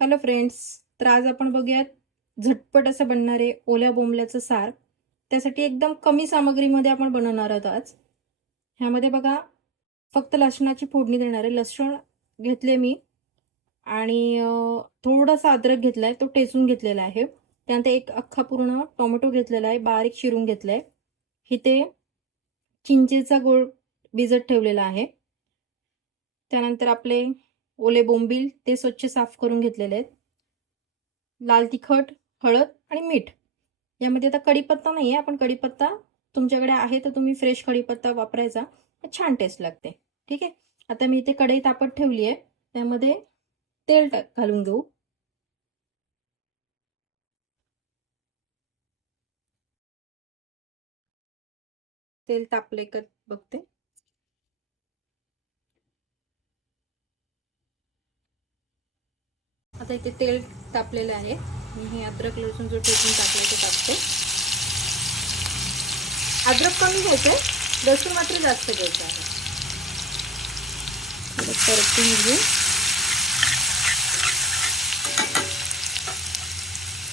Hello friends, तर आज आपण बघूयात झटपट असं बनणारे ओल्या बोंबल्याचं सार. त्यासाठी एकदम कमी सामग्रीमध्ये आपण बनवणार आहोत आज. ह्यामध्ये बघा, फक्त लसणाची फोडणी देणार आहे. लसूण घेतले मी आणि थोडासा अद्रक घेतलाय, तो टेचून घेतलेला आहे. त्यानंतर एक अख्खा पूर्ण टोमॅटो घेतलेला आहे, बारीक चिरून घेतलाय. इथे चिंचेचा गोळ भिजत ठेवलेला आहे. त्यानंतर आपले ओले बोंबील ते स्वच्छ साफ करून घेतलेले आहेत. लाल तिखट, हळद आणि मीठ. यामध्ये आता कढीपत्ता नाहीये, आपण कढीपत्ता तुमच्याकडे आहे तर तुम्ही फ्रेश कढीपत्ता वापरायचा, छान टेस्ट लागते. ठीक आहे. आता मी इथे कढई तापत ठेवली आहे, त्यामध्ये तेल घालून घेऊ. तेल तापले का बघते. आता इथे तेल तापलेलं आहे. मी हे अद्रक लसूण जो ठेचून टाकले ते टाकते. अद्रक कमी घ्यायचंय, लसूण मात्र जास्त घ्यायचं आहे. परतून घेऊ.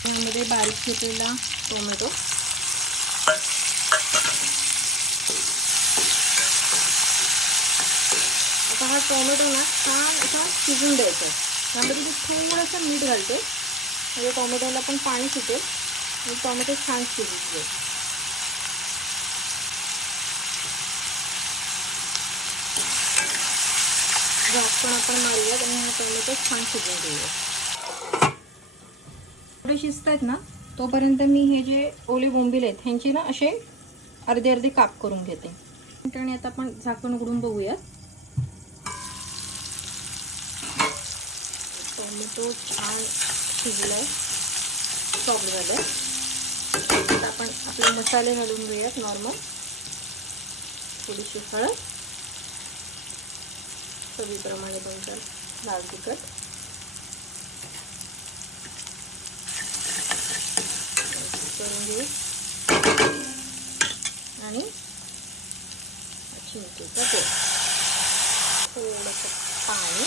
यामध्ये बारीक चिरलेला टोमॅटो, आता हा टोमॅटो ना छान असा शिजून द्यायचा. त्यामध्ये मी थोडंसं मीठ घालते, म्हणजे टोमॅटोला पण पाणी सुटेल आणि टोमॅटो छान शिजून जाईल. झाकण आपण मारूयात आणि हा टोमॅटो छान शिजून घेऊया. थोडे शिजत आहेत ना, तोपर्यंत मी हे जे ओले बोंबील आहेत ह्यांचे ना असे अर्धे अर्धे काप करून घेते. आणि आता आपण झाकण उघडून बघूयात. टोमॅटो छान शिजलाय, सॉफ्ट झालंय. आता आपण आपले मसाले घालून घेऊयात. नॉर्मल थोडीशी हळद, चवीप्रमाणे तुमचं लाल तिखट, करून घेऊ आणि चिंचेचा गोळ, थोडंसं पाणी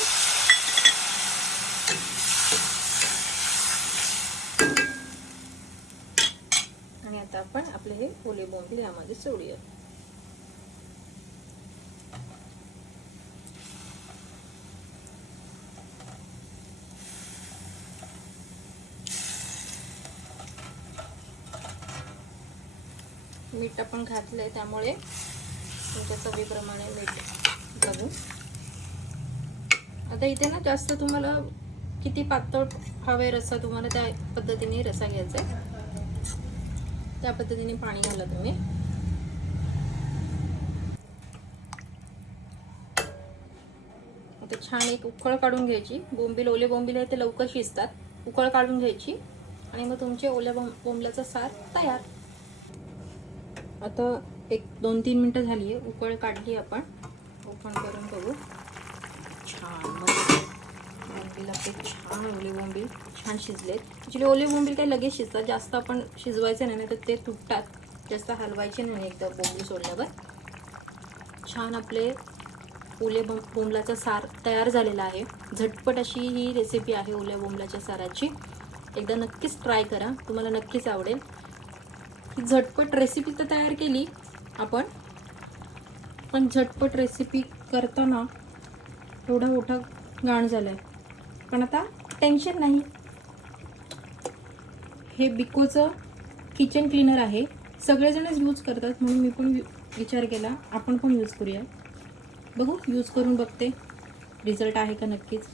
आणि आता आपण आपले हे ओले बोंबील यामध्ये सोडूया. मीठ आपण घातलंय, त्यामुळे तुमच्या चवीप्रमाणे मीठ घालू. आता इथे ना जास्त तुम्हाला किती पातळ हवे रस्सा, तुम्हाला त्या पद्धतीने रस्सा घ्यायचा आहे, त्या पद्धतीने पाणी घाला तुम्ही. आता छान एक उकळ काढून घ्यायची. बोंबील, ओले बोंबील आहे ते लवकर शिजतात. उकळ काढून घ्यायची आणि मग तुमचे ओल्या बोंबल्याचा सार तयार. आता एक 2-3 मिनिटं झाली आहे, उकळ काढली. आपण ओपन करून बघू. छान बोंबील आपले छान ओले बोंबील छान शिजलेत. ॲक्च्युली ओले बोंबील काही लगेच शिजतात, जास्त आपण शिजवायचे नाही, तर ते तुटतात. जास्त हलवायचे नाही एकदा बोंबील सोडल्यावर. छान आपले ओले बोंबलाचा सार तयार झालेला आहे. झटपट अशी ही रेसिपी आहे ओल्या बोंबलाच्या साराची. एकदा नक्कीच ट्राय करा, तुम्हाला नक्कीच आवडेल. ही झटपट रेसिपी तर तयार केली आपण, पण झटपट रेसिपी करताना एवढा मोठा गाण झालाय. पण आता टेन्शन नाही. हे बिकोचं किचन क्लीनर आहे, सगळेजणच यूज करतात, म्हणून मी पण विचार केला आपण पण यूज करूया. बघू, यूज करून बघते रिझल्ट आहे का नक्कीच.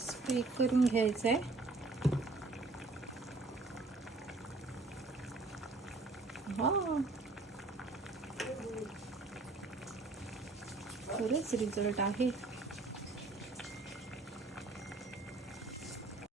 स्प्रे करून घ्यायचं आहे. खरंच रिझल्ट आहे.